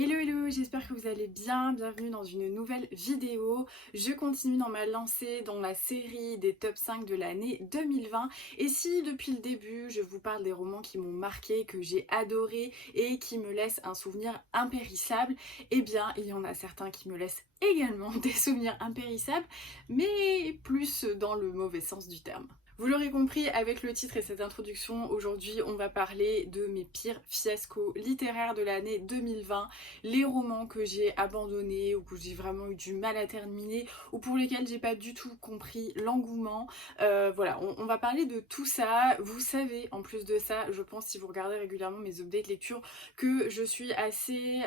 Hello hello, j'espère que vous allez bien, bienvenue dans une nouvelle vidéo. Je continue dans ma lancée dans la série des top 5 de l'année 2020. Et si depuis le début je vous parle des romans qui m'ont marqué, que j'ai adoré et qui me laissent un souvenir impérissable, eh bien il y en a certains qui me laissent également des souvenirs impérissables, mais plus dans le mauvais sens du terme. Vous l'aurez compris avec le titre et cette introduction, aujourd'hui on va parler de mes pires fiascos littéraires de l'année 2020, les romans que j'ai abandonnés ou que j'ai vraiment eu du mal à terminer ou pour lesquels j'ai pas du tout compris l'engouement. Voilà, on va parler de tout ça. Vous savez, en plus de ça, je pense si vous regardez régulièrement mes updates lecture, que je suis assez,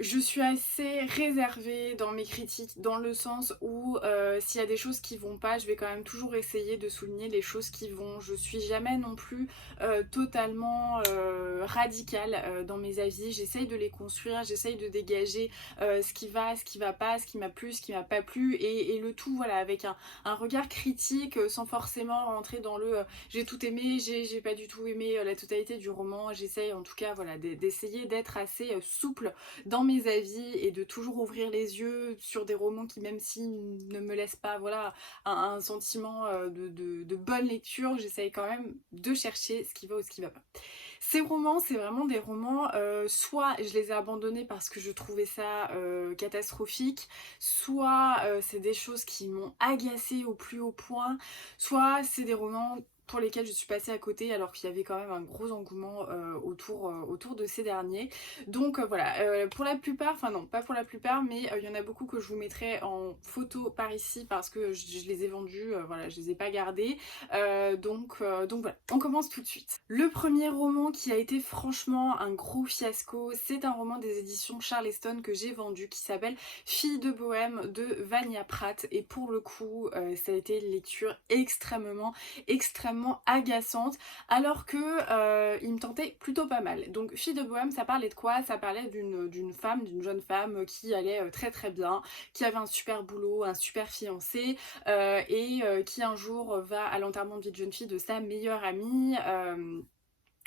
je suis assez réservée dans mes critiques, dans le sens où s'il y a des choses qui vont pas, je vais quand même toujours essayer de souligner les choses qui vont. Je suis jamais non plus totalement radicale dans mes avis. J'essaye de les construire, j'essaye de dégager ce qui va, ce qui va pas, ce qui m'a plu, ce qui m'a pas plu, et le tout voilà avec un regard critique sans forcément rentrer dans le j'ai tout aimé, j'ai pas du tout aimé la totalité du roman. J'essaye en tout cas voilà d'essayer d'être assez souple dans mes avis et de toujours ouvrir les yeux sur des romans qui, même s'ils ne me laissent pas voilà un sentiment de bonne lecture, j'essaye quand même de chercher ce qui va ou ce qui va pas. Ces romans, c'est vraiment des romans, soit je les ai abandonnés parce que je trouvais ça catastrophique, soit c'est des choses qui m'ont agacée au plus haut point, soit c'est des romans pour lesquels je suis passée à côté alors qu'il y avait quand même un gros engouement autour de ces derniers. Donc voilà, pour la plupart, enfin non, pas pour la plupart, mais il y en a beaucoup que je vous mettrai en photo par ici parce que je les ai vendus, voilà, je les ai pas gardés. Donc voilà, on commence tout de suite. Le premier roman qui a été franchement un gros fiasco, c'est un roman des éditions Charleston que j'ai vendu qui s'appelle Fille de Bohème de Vania Pratt, et pour le coup ça a été une lecture extrêmement agaçante alors que il me tentait plutôt pas mal. Donc Fille de Bohème, ça parlait de quoi? Ça parlait d'une femme, d'une jeune femme qui allait très très bien, qui avait un super boulot, un super fiancé et qui un jour va à l'enterrement de vie de jeune fille de sa meilleure amie.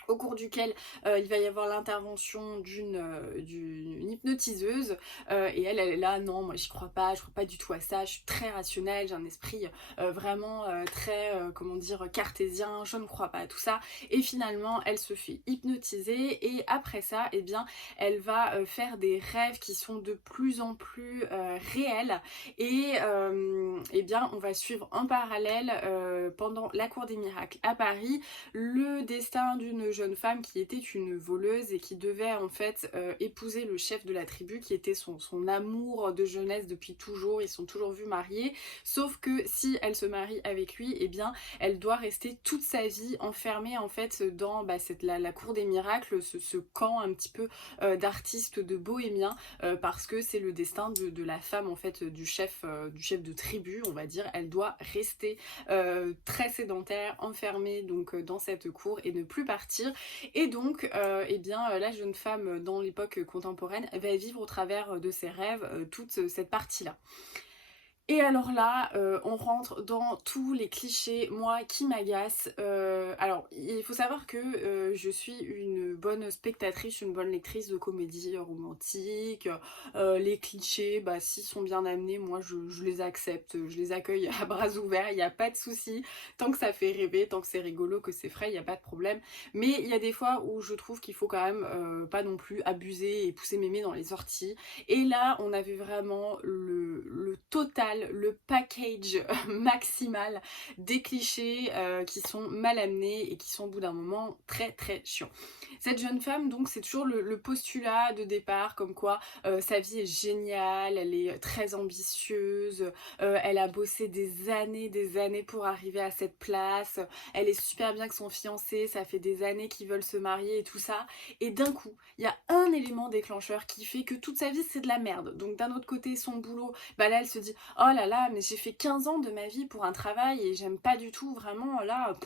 Au cours duquel il va y avoir l'intervention d'une hypnotiseuse et elle est là, non moi j'y crois pas, je crois pas du tout à ça, je suis très rationnelle, j'ai un esprit vraiment très comment dire cartésien, je ne crois pas à tout ça, et finalement elle se fait hypnotiser et après ça eh bien elle va faire des rêves qui sont de plus en plus réels et eh bien on va suivre en parallèle pendant la cour des miracles à Paris le destin d'une jeune femme qui était une voleuse et qui devait en fait épouser le chef de la tribu qui était son amour de jeunesse depuis toujours. Ils sont toujours vus mariés, sauf que si elle se marie avec lui, eh bien elle doit rester toute sa vie enfermée en fait dans la cour des miracles, ce camp un petit peu d'artistes de bohémiens parce que c'est le destin de la femme en fait du chef de tribu, on va dire. Elle doit rester très sédentaire, enfermée donc dans cette cour et ne plus partir. Et donc eh bien la jeune femme dans l'époque contemporaine va vivre au travers de ses rêves toute cette partie là. Et alors là, on rentre dans tous les clichés, moi, qui m'agacent. Alors, il faut savoir que je suis une bonne spectatrice, une bonne lectrice de comédie romantique. Les clichés, bah, s'ils sont bien amenés, moi, je les accepte, je les accueille à bras ouverts, il n'y a pas de souci. Tant que ça fait rêver, tant que c'est rigolo, que c'est frais, il n'y a pas de problème. Mais il y a des fois où je trouve qu'il faut quand même pas non plus abuser et pousser mémé dans les orties. Et là, on avait vraiment le total, le package maximal des clichés qui sont mal amenés et qui sont au bout d'un moment très très chiants. Cette jeune femme, donc, c'est toujours le postulat de départ, comme quoi sa vie est géniale, elle est très ambitieuse, elle a bossé des années pour arriver à cette place, elle est super bien avec son fiancé, ça fait des années qu'ils veulent se marier et tout ça, et d'un coup, il y a un élément déclencheur qui fait que toute sa vie c'est de la merde. Donc d'un autre côté, son boulot, bah là elle se dit oh oh là là, mais j'ai fait 15 ans de ma vie pour un travail et j'aime pas du tout, vraiment, là,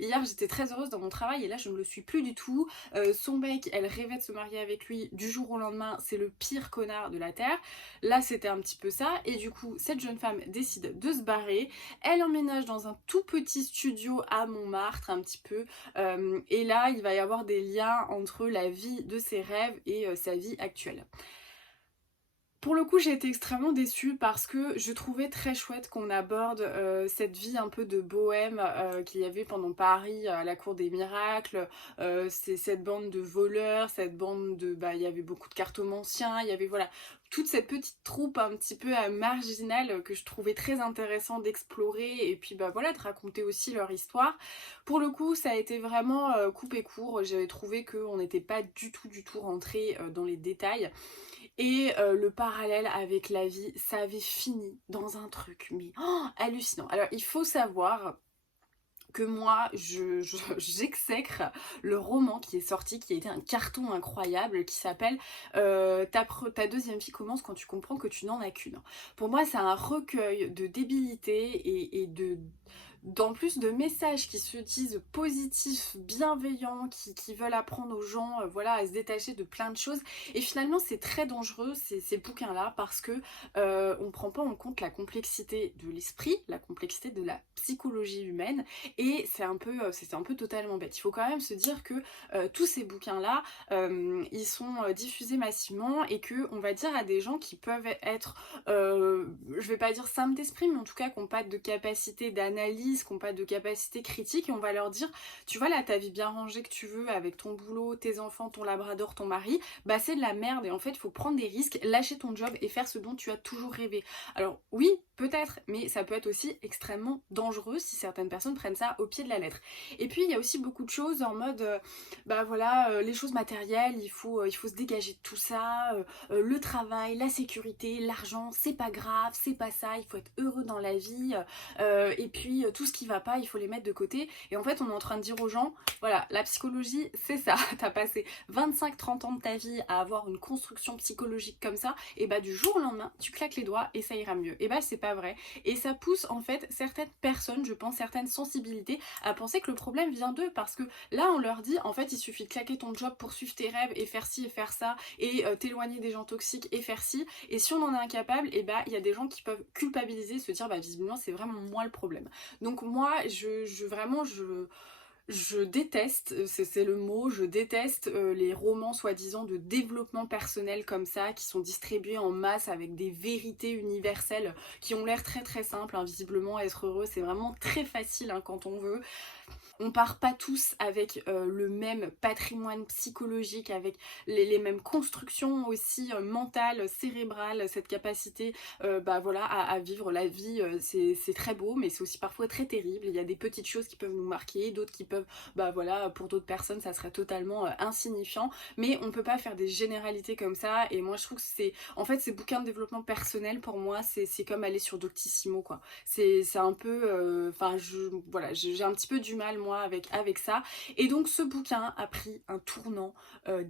hier j'étais très heureuse dans mon travail et là je ne le suis plus du tout. Son mec, elle rêvait de se marier avec lui du jour au lendemain, c'est le pire connard de la terre. Là c'était un petit peu ça, et du coup cette jeune femme décide de se barrer, elle emménage dans un tout petit studio à Montmartre un petit peu, et là il va y avoir des liens entre la vie de ses rêves et sa vie actuelle. Pour le coup, j'ai été extrêmement déçue parce que je trouvais très chouette qu'on aborde cette vie un peu de bohème qu'il y avait pendant Paris à la cour des miracles. C'est cette bande de voleurs, cette bande de... il y avait beaucoup de cartomanciens, il y avait voilà toute cette petite troupe un petit peu marginale que je trouvais très intéressant d'explorer et puis voilà, de raconter aussi leur histoire. Pour le coup, ça a été vraiment coupé court. J'avais trouvé qu'on n'était pas du tout rentré dans les détails. Et le parallèle avec la vie, ça avait fini dans un truc, mais hallucinant. Alors il faut savoir que moi, j'exècre le roman qui est sorti, qui a été un carton incroyable, qui s'appelle ta deuxième vie commence quand tu comprends que tu n'en as qu'une. Pour moi, c'est un recueil de débilité et d'en plus de messages qui se disent positifs, bienveillants, qui veulent apprendre aux gens voilà, à se détacher de plein de choses. Et finalement, c'est très dangereux ces bouquins-là parce que on ne prend pas en compte la complexité de l'esprit, la complexité de la psychologie humaine, et c'est un peu totalement bête. Il faut quand même se dire que tous ces bouquins-là, ils sont diffusés massivement et que on va dire à des gens qui peuvent être, je vais pas dire simples d'esprit, mais en tout cas qui n'ont pas de capacité d'analyse, qui n'ont pas de capacité critique, et on va leur dire, tu vois là ta vie bien rangée que tu veux avec ton boulot, tes enfants, ton labrador, ton mari, bah c'est de la merde et en fait il faut prendre des risques, lâcher ton job et faire ce dont tu as toujours rêvé. Alors oui, peut-être, mais ça peut être aussi extrêmement dangereux si certaines personnes prennent ça au pied de la lettre. Et puis il y a aussi beaucoup de choses en mode, les choses matérielles, il faut se dégager de tout ça, le travail, la sécurité, l'argent, c'est pas grave, c'est pas ça, il faut être heureux dans la vie, et puis tout ce qui va pas, il faut les mettre de côté. Et en fait, on est en train de dire aux gens, voilà, la psychologie, c'est ça. T'as passé 25-30 ans de ta vie à avoir une construction psychologique comme ça, et du jour au lendemain, tu claques les doigts et ça ira mieux. Et c'est pas vrai. Et ça pousse en fait certaines personnes, je pense, certaines sensibilités à penser que le problème vient d'eux, parce que là, on leur dit, en fait, il suffit de claquer ton job pour suivre tes rêves et faire ci et faire ça, et t'éloigner des gens toxiques et faire ci. Et si on en est incapable, il y a des gens qui peuvent culpabiliser, se dire, visiblement, c'est vraiment moi le problème. Donc moi, je déteste, c'est le mot, je déteste les romans soi-disant de développement personnel comme ça, qui sont distribués en masse avec des vérités universelles qui ont l'air très très simples, hein. Visiblement, être heureux, c'est vraiment très facile quand on veut. On part pas tous avec le même patrimoine psychologique, avec les mêmes constructions aussi mentales, cérébrales, cette capacité à vivre la vie, c'est très beau, mais c'est aussi parfois très terrible. Il y a des petites choses qui peuvent nous marquer, d'autres qui peuvent, pour d'autres personnes ça serait totalement insignifiant, mais on peut pas faire des généralités comme ça. Et moi je trouve que en fait ces bouquins de développement personnel, pour moi c'est comme aller sur Doctissimo quoi. C'est un peu, j'ai un petit peu du mal moi avec ça. Et donc ce bouquin a pris un tournant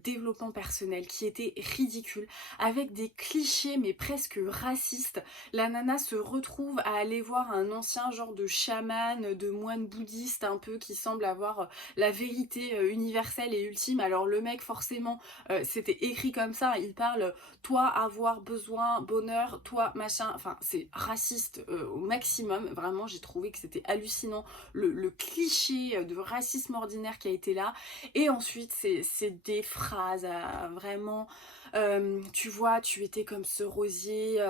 développement personnel qui était ridicule, avec des clichés mais presque racistes. La nana se retrouve à aller voir un ancien genre de chaman, de moine bouddhiste un peu, qui semble avoir la vérité universelle et ultime. Alors le mec forcément c'était écrit comme ça, il parle toi avoir besoin, bonheur, toi machin, enfin c'est raciste au maximum. Vraiment j'ai trouvé que c'était hallucinant le cliché de racisme ordinaire qui a été là. Et ensuite c'est des phrases vraiment tu vois, tu étais comme ce rosier,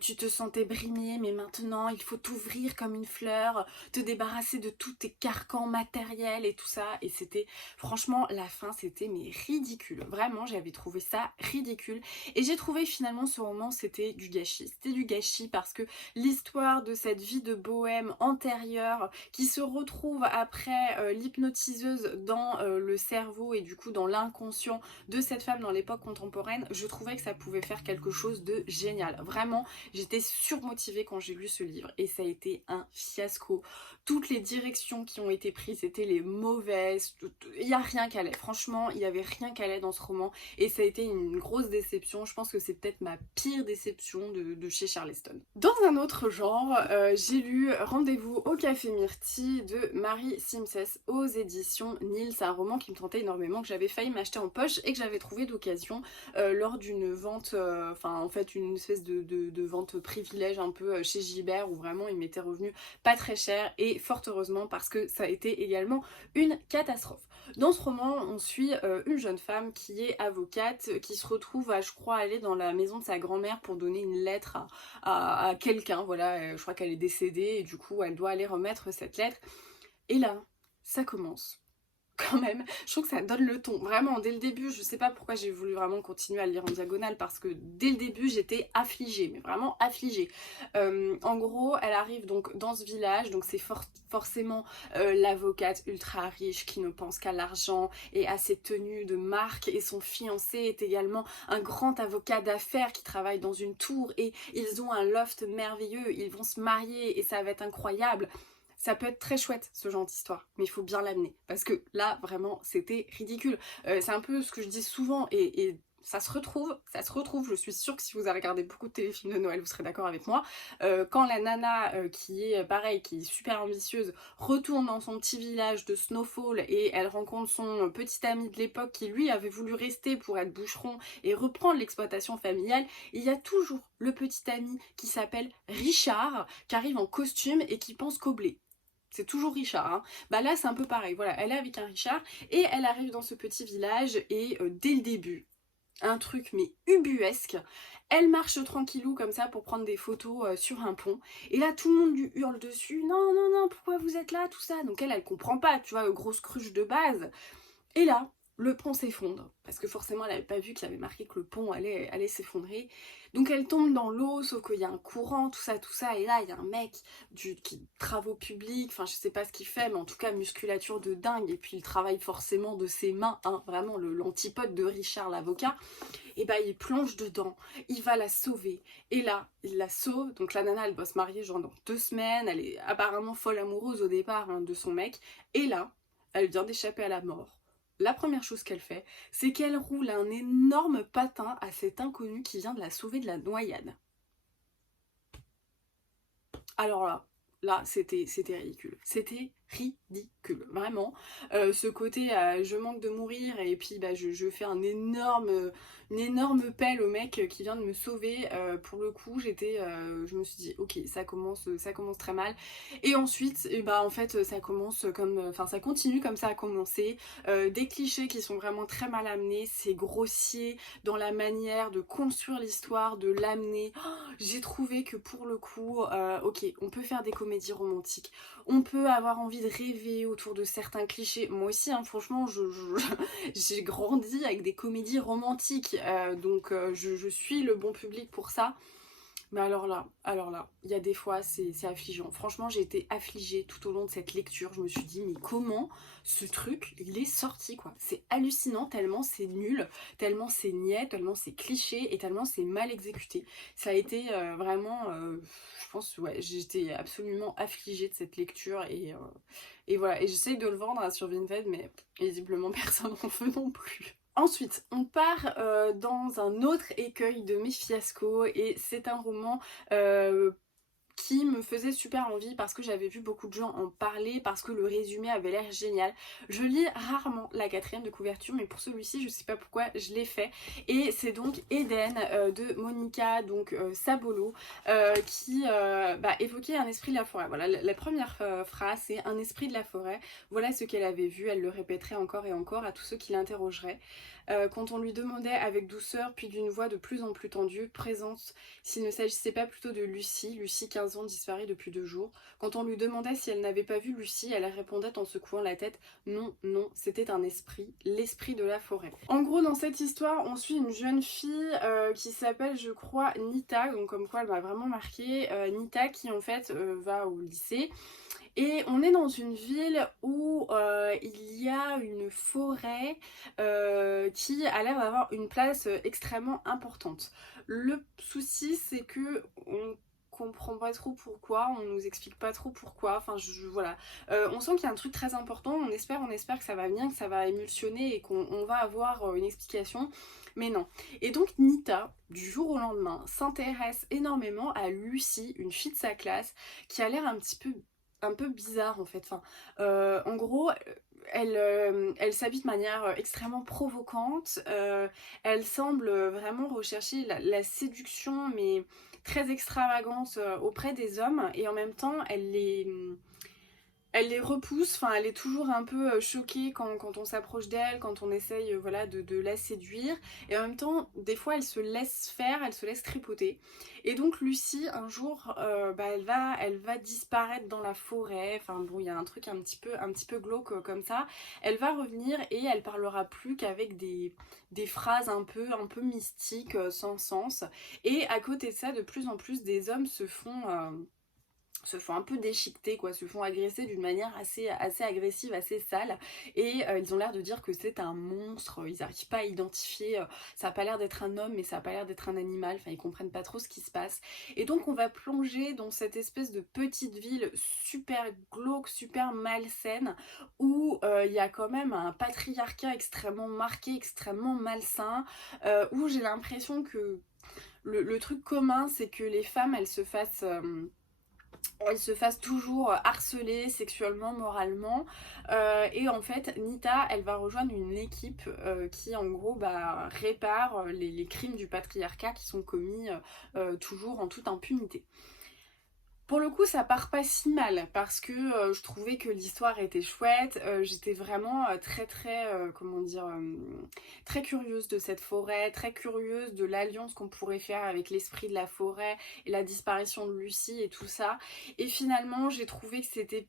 tu te sentais brimé, mais maintenant il faut t'ouvrir comme une fleur, te débarrasser de tous tes carcans matériels et tout ça. Et c'était, franchement, la fin c'était mais ridicule. Vraiment, j'avais trouvé ça ridicule. Et j'ai trouvé finalement ce roman, c'était du gâchis. C'était du gâchis parce que l'histoire de cette vie de bohème antérieure qui se retrouve à après l'hypnotiseuse dans le cerveau et du coup dans l'inconscient de cette femme dans l'époque contemporaine, je trouvais que ça pouvait faire quelque chose de génial. Vraiment, j'étais surmotivée quand j'ai lu ce livre et ça a été un fiasco. Toutes les directions qui ont été prises étaient les mauvaises, il n'y a rien qui allait. Franchement, il n'y avait rien qui allait dans ce roman et ça a été une grosse déception. Je pense que c'est peut-être ma pire déception de chez Charleston. Dans un autre genre, j'ai lu Rendez-vous au Café Myrtille de Marie Simsès aux éditions Nil. C'est un roman qui me tentait énormément, que j'avais failli m'acheter en poche et que j'avais trouvé d'occasion lors d'une vente, en fait une espèce de vente privilège un peu chez Gibert où vraiment il m'était revenu pas très cher et fort heureusement parce que ça a été également une catastrophe. Dans ce roman, on suit une jeune femme qui est avocate, qui se retrouve à, je crois, aller dans la maison de sa grand-mère pour donner une lettre à quelqu'un, voilà, je crois qu'elle est décédée et du coup elle doit aller remettre cette lettre. Et là, ça commence. Quand même, je trouve que ça donne le ton, vraiment dès le début. Je sais pas pourquoi j'ai voulu vraiment continuer à le lire en diagonale parce que dès le début j'étais affligée, mais vraiment affligée. En gros, elle arrive donc dans ce village, donc c'est forcément l'avocate ultra riche qui ne pense qu'à l'argent et à ses tenues de marque, et son fiancé est également un grand avocat d'affaires qui travaille dans une tour et ils ont un loft merveilleux, ils vont se marier et ça va être incroyable. Ça peut être très chouette ce genre d'histoire, mais il faut bien l'amener parce que là vraiment c'était ridicule. C'est un peu ce que je dis souvent et ça se retrouve, je suis sûre que si vous avez regardé beaucoup de téléfilms de Noël, vous serez d'accord avec moi. Quand la nana qui est pareil, qui est super ambitieuse, retourne dans son petit village de Snowfall et elle rencontre son petit ami de l'époque qui lui avait voulu rester pour être bûcheron et reprendre l'exploitation familiale, il y a toujours le petit ami qui s'appelle Richard, qui arrive en costume et qui pense qu'au blé. C'est toujours Richard, hein. Bah là c'est un peu pareil, voilà, elle est avec un Richard et elle arrive dans ce petit village et dès le début, un truc mais ubuesque, elle marche tranquillou comme ça pour prendre des photos sur un pont et là tout le monde lui hurle dessus, non non non pourquoi vous êtes là, tout ça, donc elle comprend pas, tu vois, grosse cruche de base. Et là, le pont s'effondre, parce que forcément elle n'avait pas vu qu'il y avait marqué que le pont allait s'effondrer. Donc elle tombe dans l'eau, sauf qu'il y a un courant, tout ça, et là il y a un mec qui travaux publics, enfin je sais pas ce qu'il fait, mais en tout cas musculature de dingue, et puis il travaille forcément de ses mains, hein, vraiment l'antipode de Richard l'avocat, et bah il plonge dedans, il va la sauver, et là il la sauve, donc la nana elle va se marier genre dans 2 semaines, elle est apparemment folle amoureuse au départ hein, de son mec, et là elle vient d'échapper à la mort. La première chose qu'elle fait, c'est qu'elle roule un énorme patin à cet inconnu qui vient de la sauver de la noyade. Alors là c'était ridicule. C'était ridicule, vraiment. Ce côté je manque de mourir et puis bah, je fais une énorme pelle au mec qui vient de me sauver. Pour le coup, je me suis dit ok, ça commence très mal. Et ensuite, et bah, en fait, ça continue comme ça à commencer. Des clichés qui sont vraiment très mal amenés, c'est grossier dans la manière de construire l'histoire, de l'amener. Oh, j'ai trouvé que pour le coup, ok, on peut faire des comédies romantiques, on peut avoir envie de rêver autour de certains clichés. Moi aussi, hein, franchement, j'ai grandi avec des comédies romantiques, donc je suis le bon public pour ça. Mais alors là, il y a des fois, c'est affligeant. Franchement, j'ai été affligée tout au long de cette lecture. Je me suis dit, mais comment ce truc, il est sorti, quoi. C'est hallucinant, tellement c'est nul, tellement c'est niais, tellement c'est cliché et tellement c'est mal exécuté. Ça a été vraiment, je pense, ouais, j'étais absolument affligée de cette lecture et voilà. Et j'essaye de le vendre sur Vinted, mais visiblement personne n'en veut non plus. Ensuite, on part dans un autre écueil de mes fiascos et c'est un roman qui me faisait super envie parce que j'avais vu beaucoup de gens en parler, parce que le résumé avait l'air génial. Je lis rarement la 4e de couverture, mais pour celui-ci, je sais pas pourquoi je l'ai fait. Et c'est donc Eden de Monica donc Sabolo qui évoquait un esprit de la forêt. Voilà, la première phrase, c'est un esprit de la forêt. Voilà ce qu'elle avait vu, elle le répéterait encore et encore à tous ceux qui l'interrogeraient. Quand on lui demandait avec douceur, puis d'une voix de plus en plus tendue, présente, s'il ne s'agissait pas plutôt de Lucie, 15 ans, disparue depuis 2 jours. Quand on lui demandait si elle n'avait pas vu Lucie, elle répondait en secouant la tête, non, non, c'était un esprit, l'esprit de la forêt. En gros, dans cette histoire, on suit une jeune fille qui s'appelle, je crois, Nita, donc comme quoi elle m'a vraiment marqué. Nita qui en fait va au lycée. Et on est dans une ville où il y a une forêt qui a l'air d'avoir une place extrêmement importante. Le souci, c'est que on comprend pas trop pourquoi, on nous explique pas trop pourquoi, enfin voilà. On sent qu'il y a un truc très important, on espère que ça va venir, que ça va émulsionner et qu'on va avoir une explication, mais non. Et donc Nita, du jour au lendemain, s'intéresse énormément à Lucie, une fille de sa classe, qui a l'air un peu bizarre en fait. Enfin, en gros, elle s'habille de manière extrêmement provocante. Elle semble vraiment rechercher la séduction, mais très extravagante auprès des hommes. Et en même temps, elle les repousse, enfin elle est toujours un peu choquée quand on s'approche d'elle, quand on essaye voilà, de la séduire. Et en même temps, des fois elle se laisse faire, elle se laisse tripoter. Et donc Lucie, un jour, elle va disparaître dans la forêt. Enfin bon, il y a un truc un petit peu glauque comme ça. Elle va revenir et elle parlera plus qu'avec des phrases un peu mystiques, sans sens. Et à côté de ça, de plus en plus, des hommes se font un peu déchiqueter, quoi, se font agresser d'une manière assez agressive, assez sale, et ils ont l'air de dire que c'est un monstre, ils n'arrivent pas à identifier, ça n'a pas l'air d'être un homme, mais ça n'a pas l'air d'être un animal, enfin ils comprennent pas trop ce qui se passe, et donc on va plonger dans cette espèce de petite ville super glauque, super malsaine, où il y a quand même un patriarcat extrêmement marqué, extrêmement malsain, où j'ai l'impression que le truc commun, c'est que les femmes, elles se fassent toujours harceler sexuellement, moralement. Et en fait, Nita, elle va rejoindre une équipe qui, en gros, répare les crimes du patriarcat qui sont commis toujours en toute impunité. Pour le coup, ça part pas si mal parce que je trouvais que l'histoire était chouette. J'étais vraiment comment dire, très curieuse de cette forêt, très curieuse de l'alliance qu'on pourrait faire avec l'esprit de la forêt et la disparition de Lucie et tout ça. Et finalement, j'ai trouvé que c'était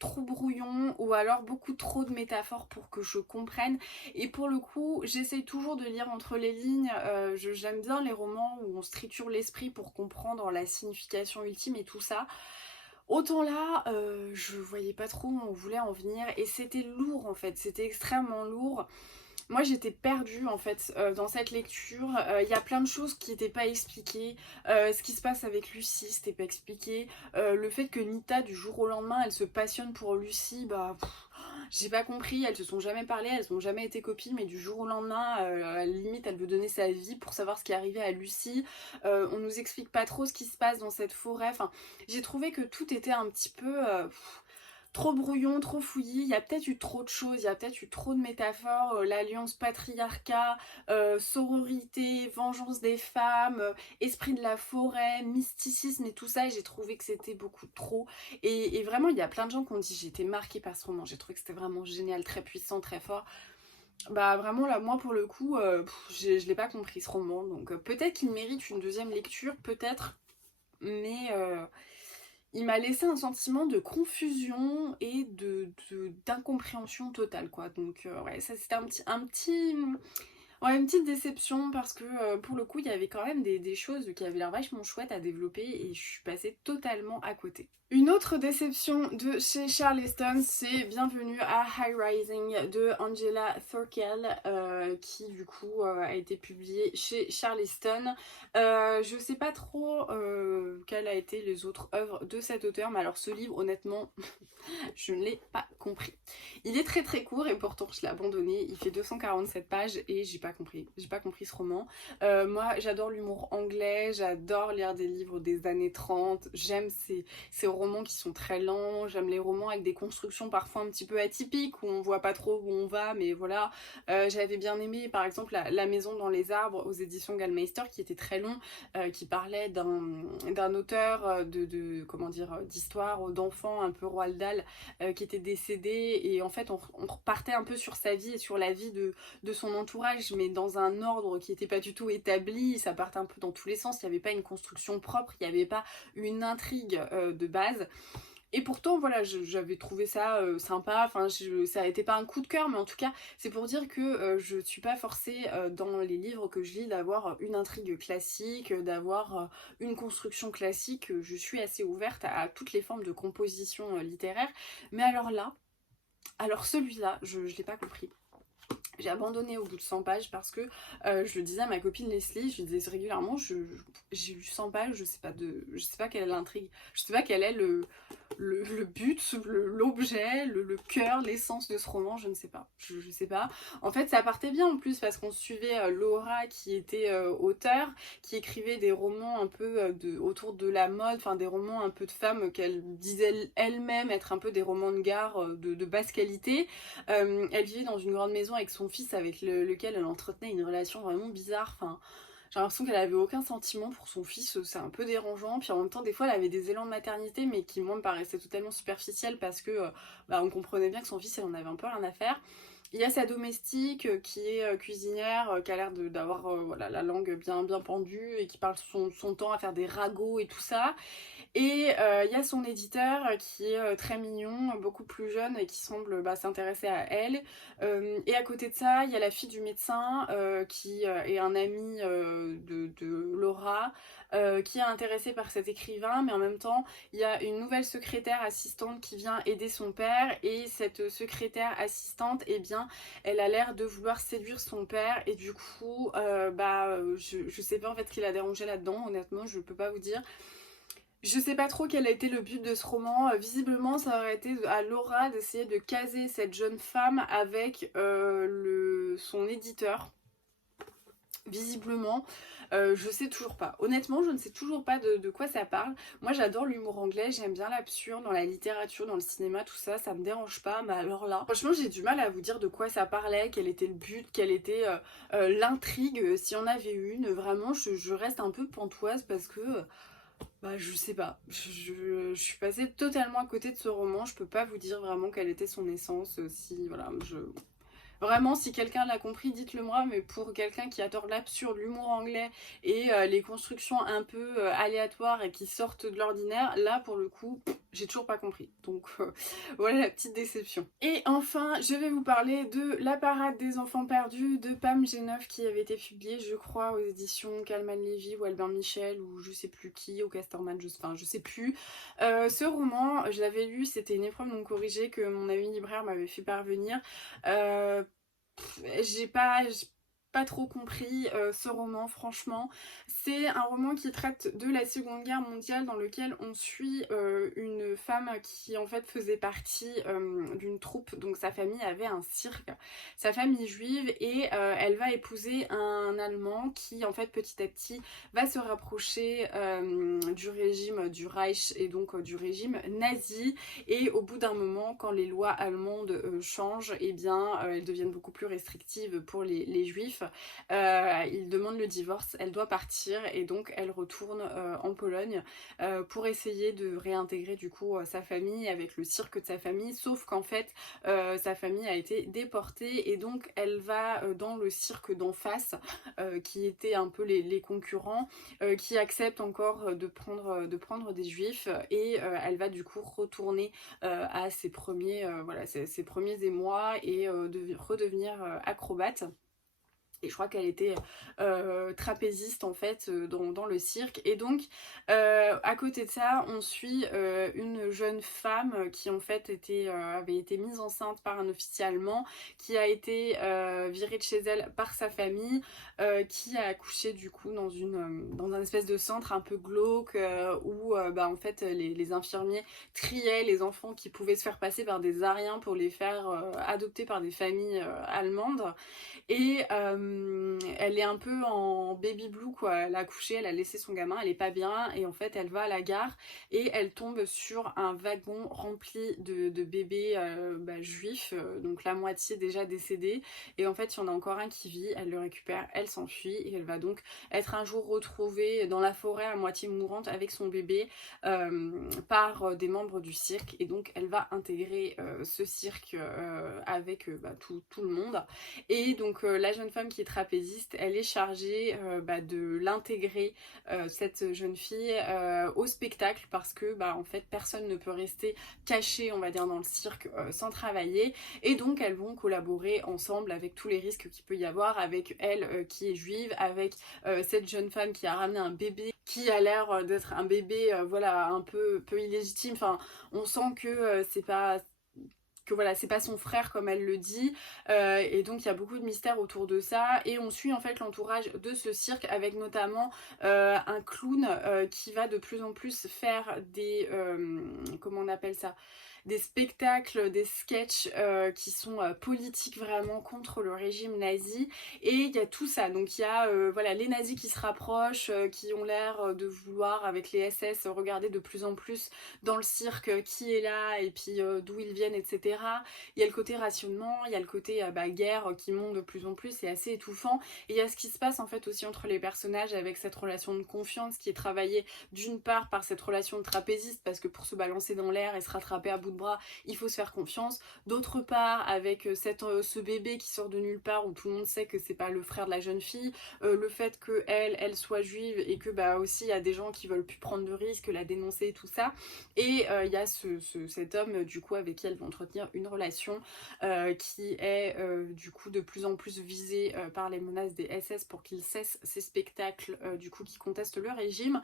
trop brouillon ou alors beaucoup trop de métaphores pour que je comprenne, et pour le coup j'essaye toujours de lire entre les lignes. J'aime bien les romans où on se triture l'esprit pour comprendre la signification ultime et tout ça. Autant là, je voyais pas trop où on voulait en venir et c'était lourd en fait, c'était extrêmement lourd. Moi j'étais perdue en fait dans cette lecture. Il y a plein de choses qui n'étaient pas expliquées. Ce qui se passe avec Lucie, c'était pas expliqué. Le fait que Nita du jour au lendemain elle se passionne pour Lucie, j'ai pas compris. Elles se sont jamais parlé, elles ont jamais été copines, mais du jour au lendemain, à la limite elle veut donner sa vie pour savoir ce qui est arrivé à Lucie. On nous explique pas trop ce qui se passe dans cette forêt. Enfin, j'ai trouvé que tout était un petit peu trop brouillon, trop fouillis, il y a peut-être eu trop de choses, il y a peut-être eu trop de métaphores, l'alliance patriarcat, sororité, vengeance des femmes, esprit de la forêt, mysticisme et tout ça, et j'ai trouvé que c'était beaucoup trop. Et vraiment, il y a plein de gens qui ont dit j'ai été marquée par ce roman, j'ai trouvé que c'était vraiment génial, très puissant, très fort. Bah vraiment là, moi pour le coup, je l'ai pas compris ce roman, donc peut-être qu'il mérite une deuxième lecture, peut-être, mais il m'a laissé un sentiment de confusion et d'incompréhension totale, quoi. Donc ouais, ça c'était ouais, une petite déception parce que pour le coup il y avait quand même des choses qui avaient l'air vachement chouettes à développer et je suis passée totalement à côté. Une autre déception de chez Charleston, c'est Bienvenue à High Rising de Angela Thorkel, qui du coup a été publié chez Charleston. Je sais pas trop quelles a été les autres œuvres de cet auteur, mais alors ce livre honnêtement je ne l'ai pas compris. Il est très très court et pourtant je l'ai abandonné, il fait 247 pages et j'ai pas compris ce roman. Moi j'adore l'humour anglais, j'adore lire des livres des années 30, j'aime ces romans qui sont très lents, j'aime les romans avec des constructions parfois un petit peu atypiques où on voit pas trop où on va, mais voilà. J'avais bien aimé par exemple la Maison dans les arbres aux éditions Gallmeister qui était très long, qui parlait d'un auteur comment dire, d'histoire d'enfants un peu Roald Dahl, qui était décédé, et en fait on repartait un peu sur sa vie et sur la vie de son entourage, mais dans un ordre qui n'était pas du tout établi, ça partait un peu dans tous les sens, il n'y avait pas une construction propre, il n'y avait pas une intrigue de base. Et pourtant, voilà, j'avais trouvé ça sympa, enfin, ça n'était pas un coup de cœur, mais en tout cas, c'est pour dire que je ne suis pas forcée dans les livres que je lis d'avoir une intrigue classique, d'avoir une construction classique. Je suis assez ouverte à toutes les formes de composition littéraire. Mais alors celui-là, je ne l'ai pas compris. J'ai abandonné au bout de 100 pages parce que je le disais à ma copine Leslie, je lui disais régulièrement, j'ai lu 100 pages, je sais pas quelle est l'intrigue, je sais pas quel est le but, l'objet, le cœur, l'essence de ce roman, je ne sais pas. Je sais pas. En fait, ça partait bien en plus parce qu'on suivait Laura qui était auteure, qui écrivait des romans un peu autour de la mode, enfin des romans un peu de femmes qu'elle disait elle-même être un peu des romans de gare de basse qualité. Elle vivait dans une grande maison avec son fils avec lequel elle entretenait une relation vraiment bizarre. Enfin, j'ai l'impression qu'elle avait aucun sentiment pour son fils, c'est un peu dérangeant. Puis en même temps, des fois, elle avait des élans de maternité, mais qui, moi, me paraissaient totalement superficiels parce que on comprenait bien que son fils, elle en avait un peu rien à faire. Il y a sa domestique qui est cuisinière, qui a l'air d'avoir voilà, la langue bien pendue et qui parle son temps à faire des ragots et tout ça. Et il y a son éditeur qui est très mignon, beaucoup plus jeune et qui semble s'intéresser à elle. Et à côté de ça, il y a la fille du médecin qui est un ami de Laura, qui est intéressée par cet écrivain, mais en même temps, il y a une nouvelle secrétaire assistante qui vient aider son père, et cette secrétaire assistante, eh bien, elle a l'air de vouloir séduire son père, et du coup, je sais pas en fait ce qui l'a dérangé là-dedans, honnêtement, je peux pas vous dire. Je sais pas trop quel a été le but de ce roman. Visiblement, ça aurait été à Laura d'essayer de caser cette jeune femme avec son éditeur. Visiblement, je sais toujours pas. Honnêtement, je ne sais toujours pas de quoi ça parle. Moi, j'adore l'humour anglais, j'aime bien l'absurde dans la littérature, dans le cinéma, tout ça, ça me dérange pas. Mais alors là, franchement, j'ai du mal à vous dire de quoi ça parlait, quel était le but, quelle était l'intrigue, s'il y en avait une. Vraiment, je reste un peu pantoise parce que je sais pas, je suis passée totalement à côté de ce roman, je peux pas vous dire vraiment quelle était son essence, si voilà, Vraiment, si quelqu'un l'a compris, dites-le moi, mais pour quelqu'un qui adore l'absurde, l'humour anglais et les constructions un peu aléatoires et qui sortent de l'ordinaire, là pour le coup, j'ai toujours pas compris. Donc voilà la petite déception. Et enfin, je vais vous parler de La Parade des enfants perdus de Pam Géneuf qui avait été publiée, je crois, aux éditions Calman Levy ou Albin Michel ou je sais plus qui, au Casterman, je sais plus. Ce roman, je l'avais lu, c'était une épreuve non corrigée que mon ami libraire m'avait fait parvenir. J'ai pas trop compris ce roman, franchement. C'est un roman qui traite de la Seconde Guerre mondiale dans lequel on suit une femme qui en fait faisait partie d'une troupe, donc sa famille avait un cirque, sa famille juive, et elle va épouser un Allemand qui en fait petit à petit va se rapprocher du régime du Reich et donc du régime nazi, et au bout d'un moment, quand les lois allemandes changent, eh bien elles deviennent beaucoup plus restrictives pour les juifs. Il demande le divorce, elle doit partir et donc elle retourne en Pologne pour essayer de réintégrer du coup sa famille avec le cirque de sa famille, sauf qu'en fait sa famille a été déportée et donc elle va dans le cirque d'en face qui était un peu les concurrents, qui acceptent encore de prendre des juifs, et elle va du coup retourner à ses premiers émois et redevenir acrobate. Et je crois qu'elle était trapéziste en fait dans le cirque. Et donc à côté de ça, on suit une jeune femme qui en fait avait été mise enceinte par un officier allemand, qui a été virée de chez elle par sa famille, qui a accouché du coup dans un espèce de centre un peu glauque où en fait les infirmiers triaient les enfants qui pouvaient se faire passer par des Aryens pour les faire adopter par des familles allemandes. Et elle est un peu en baby blue quoi, elle a accouché, elle a laissé son gamin, elle est pas bien, et en fait elle va à la gare et elle tombe sur un wagon rempli de bébés juifs, donc la moitié déjà décédés, et en fait il y en a encore un qui vit, elle le récupère, elle s'enfuit et elle va donc être un jour retrouvée dans la forêt à moitié mourante avec son bébé par des membres du cirque, et donc elle va intégrer ce cirque avec tout le monde. Et donc la jeune femme qui est trapéziste, scénariste, elle est chargée de l'intégrer, cette jeune fille, au spectacle parce que en fait personne ne peut rester caché, on va dire, dans le cirque sans travailler, et donc elles vont collaborer ensemble avec tous les risques qu'il peut y avoir, avec elle qui est juive, avec cette jeune femme qui a ramené un bébé qui a l'air d'être un bébé voilà un peu illégitime. Enfin, on sent que c'est pas son frère comme elle le dit, et donc il y a beaucoup de mystères autour de ça, et on suit en fait l'entourage de ce cirque avec notamment un clown qui va de plus en plus faire des comment on appelle ça, des spectacles, des sketchs qui sont politiques vraiment contre le régime nazi, et il y a tout ça. Donc il y a voilà, les nazis qui se rapprochent, qui ont l'air de vouloir avec les SS regarder de plus en plus dans le cirque qui est là et puis d'où ils viennent, etc. Il y a le côté rationnement, il y a le côté guerre qui monte de plus en plus, c'est assez étouffant, et il y a ce qui se passe en fait aussi entre les personnages avec cette relation de confiance qui est travaillée d'une part par cette relation de trapéziste, parce que pour se balancer dans l'air et se rattraper à bout de bras, il faut se faire confiance. D'autre part, avec ce bébé qui sort de nulle part, où tout le monde sait que c'est pas le frère de la jeune fille, le fait que elle soit juive, et que aussi il y a des gens qui veulent plus prendre de risques, la dénoncer et tout ça. Et il y a cet homme du coup avec qui elle va entretenir une relation qui est du coup de plus en plus visée par les menaces des SS pour qu'ils cessent ces spectacles du coup qui contestent le régime.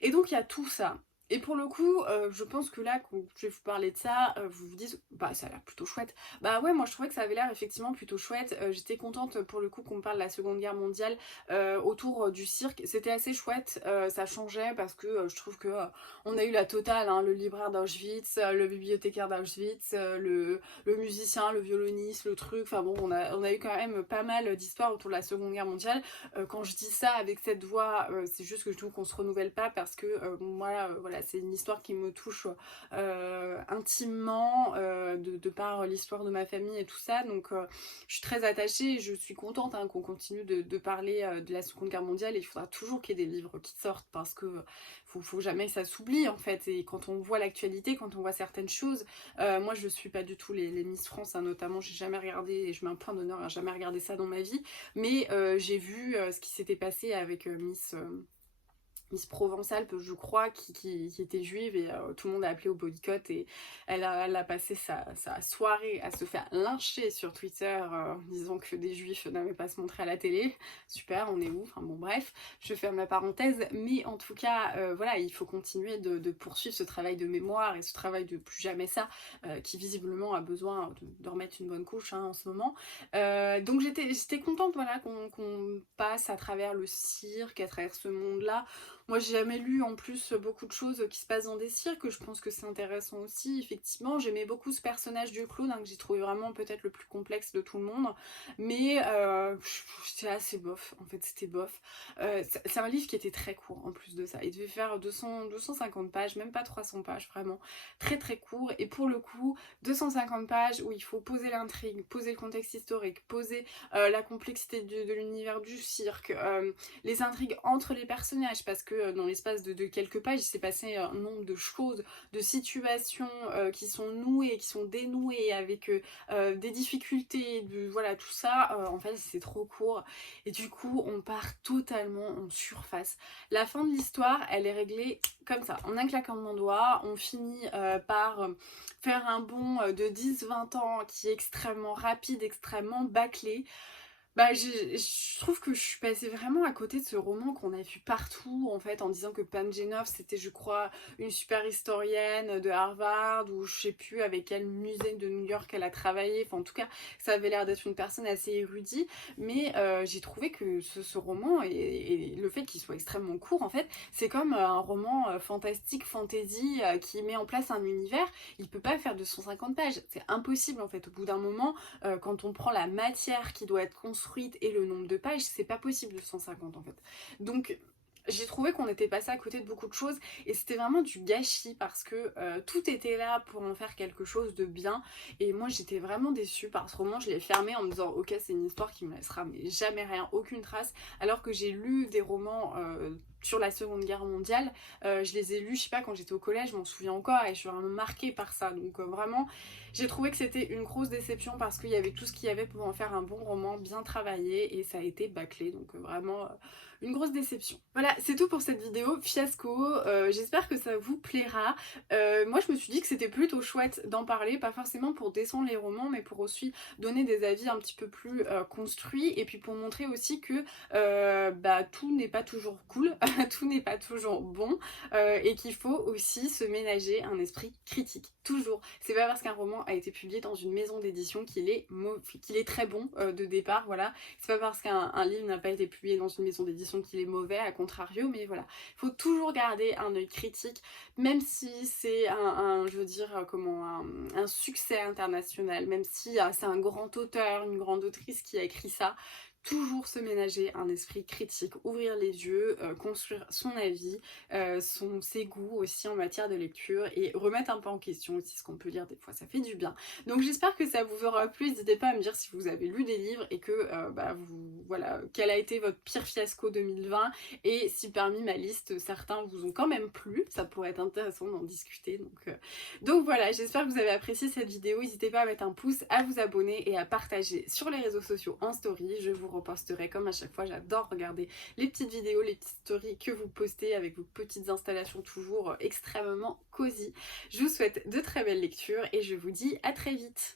Et donc il y a tout ça. Et pour le coup, je pense que là, quand je vais vous parler de ça, vous vous dites, ça a l'air plutôt chouette. Bah ouais, moi je trouvais que ça avait l'air effectivement plutôt chouette. J'étais contente pour le coup qu'on parle de la Seconde Guerre mondiale autour du cirque. C'était assez chouette, ça changeait parce que je trouve que on a eu la totale, hein, le libraire d'Auschwitz, le bibliothécaire d'Auschwitz, le musicien, le violoniste, le truc. Enfin bon, on a eu quand même pas mal d'histoires autour de la Seconde Guerre mondiale. Quand je dis ça avec cette voix, c'est juste que je trouve qu'on se renouvelle pas, parce que moi, voilà, c'est une histoire qui me touche intimement de par l'histoire de ma famille et tout ça, donc je suis très attachée, et je suis contente qu'on continue de parler de la Seconde Guerre mondiale, et il faudra toujours qu'il y ait des livres qui sortent, parce que faut jamais que ça s'oublie en fait, et quand on voit l'actualité, quand on voit certaines choses, moi je suis pas du tout les Miss France, hein, notamment, j'ai jamais regardé, et je mets un point d'honneur à jamais regarder ça dans ma vie, mais j'ai vu ce qui s'était passé avec Miss Provence-Alpes, je crois, qui était juive, et tout le monde a appelé au boycott, et elle a passé sa soirée à se faire lyncher sur Twitter en disant que des juifs n'avaient pas à se montrer à la télé. Super, on est où? Enfin bon, bref, je ferme la parenthèse, mais en tout cas, voilà, il faut continuer de poursuivre ce travail de mémoire et ce travail de plus jamais ça, qui visiblement a besoin de remettre une bonne couche, hein, en ce moment. Donc j'étais contente, voilà, qu'on passe à travers le cirque, à travers ce monde-là. Moi j'ai jamais lu en plus beaucoup de choses qui se passent dans des cirques, je pense que c'est intéressant aussi, effectivement. J'aimais beaucoup ce personnage du clown, hein, que j'ai trouvé vraiment peut-être le plus complexe de tout le monde, mais c'était assez bof, en fait c'était bof. C'est un livre qui était très court en plus de ça, il devait faire 250 pages, même pas 300 pages, vraiment très très court, et pour le coup 250 pages où il faut poser l'intrigue, poser le contexte historique, poser la complexité de l'univers du cirque, les intrigues entre les personnages, parce que dans l'espace de quelques pages, il s'est passé un nombre de choses, de situations qui sont nouées, qui sont dénouées, avec des difficultés, voilà, tout ça, en fait c'est trop court, et du coup on part totalement en surface. La fin de l'histoire, elle est réglée comme ça, en un claquement de doigts. On finit par faire un bond de 10-20 ans qui est extrêmement rapide, extrêmement bâclé. Je trouve que je suis passée vraiment à côté de ce roman qu'on a vu partout, en fait, en disant que Pam Jenoff, c'était, je crois, une super historienne de Harvard, ou je sais plus avec quel musée de New York elle a travaillé. Enfin, en tout cas, ça avait l'air d'être une personne assez érudite, mais j'ai trouvé que ce roman, et le fait qu'il soit extrêmement court, en fait, c'est comme un roman fantastique, fantasy, qui met en place un univers. Il peut pas faire 250 pages, c'est impossible, en fait. Au bout d'un moment, quand on prend la matière qui doit être construite et le nombre de pages, c'est pas possible de 150 en fait. Donc j'ai trouvé qu'on était passé à côté de beaucoup de choses, et c'était vraiment du gâchis, parce que tout était là pour en faire quelque chose de bien, et moi j'étais vraiment déçue par ce roman. Je l'ai fermé en me disant ok, c'est une histoire qui me laissera mais jamais rien, aucune trace, alors que j'ai lu des romans sur la Seconde Guerre mondiale. Je les ai lus, je sais pas, quand j'étais au collège, je m'en souviens encore et je suis vraiment marquée par ça. Donc vraiment, j'ai trouvé que c'était une grosse déception parce qu'il y avait tout ce qu'il y avait pour en faire un bon roman bien travaillé et ça a été bâclé. Donc vraiment une grosse déception. Voilà, c'est tout pour cette vidéo, fiasco. J'espère que ça vous plaira. Moi je me suis dit que c'était plutôt chouette d'en parler, pas forcément pour descendre les romans, mais pour aussi donner des avis un petit peu plus construits et puis pour montrer aussi que tout n'est pas toujours cool, tout n'est pas toujours bon et qu'il faut aussi se ménager un esprit critique, toujours. C'est pas parce qu'un roman a été publié dans une maison d'édition qu'il est, qu'il est très bon de départ, voilà. C'est pas parce qu'un livre n'a pas été publié dans une maison d'édition qu'il est mauvais, à contrario, mais voilà. Il faut toujours garder un œil critique, même si c'est je veux dire, un succès international, même si c'est un grand auteur, une grande autrice qui a écrit ça, toujours se ménager un esprit critique, ouvrir les yeux, construire son avis, ses goûts aussi en matière de lecture et remettre un peu en question aussi ce qu'on peut lire des fois, ça fait du bien. Donc j'espère que ça vous aura plu, n'hésitez pas à me dire si vous avez lu des livres et que voilà, quel a été votre pire fiasco 2020 et si parmi ma liste certains vous ont quand même plu, ça pourrait être intéressant d'en discuter. Donc voilà, j'espère que vous avez apprécié cette vidéo, n'hésitez pas à mettre un pouce, à vous abonner et à partager sur les réseaux sociaux en story, je vous reposterai comme à chaque fois, j'adore regarder les petites vidéos, les petites stories que vous postez avec vos petites installations toujours extrêmement cosy. Je vous souhaite de très belles lectures et je vous dis à très vite.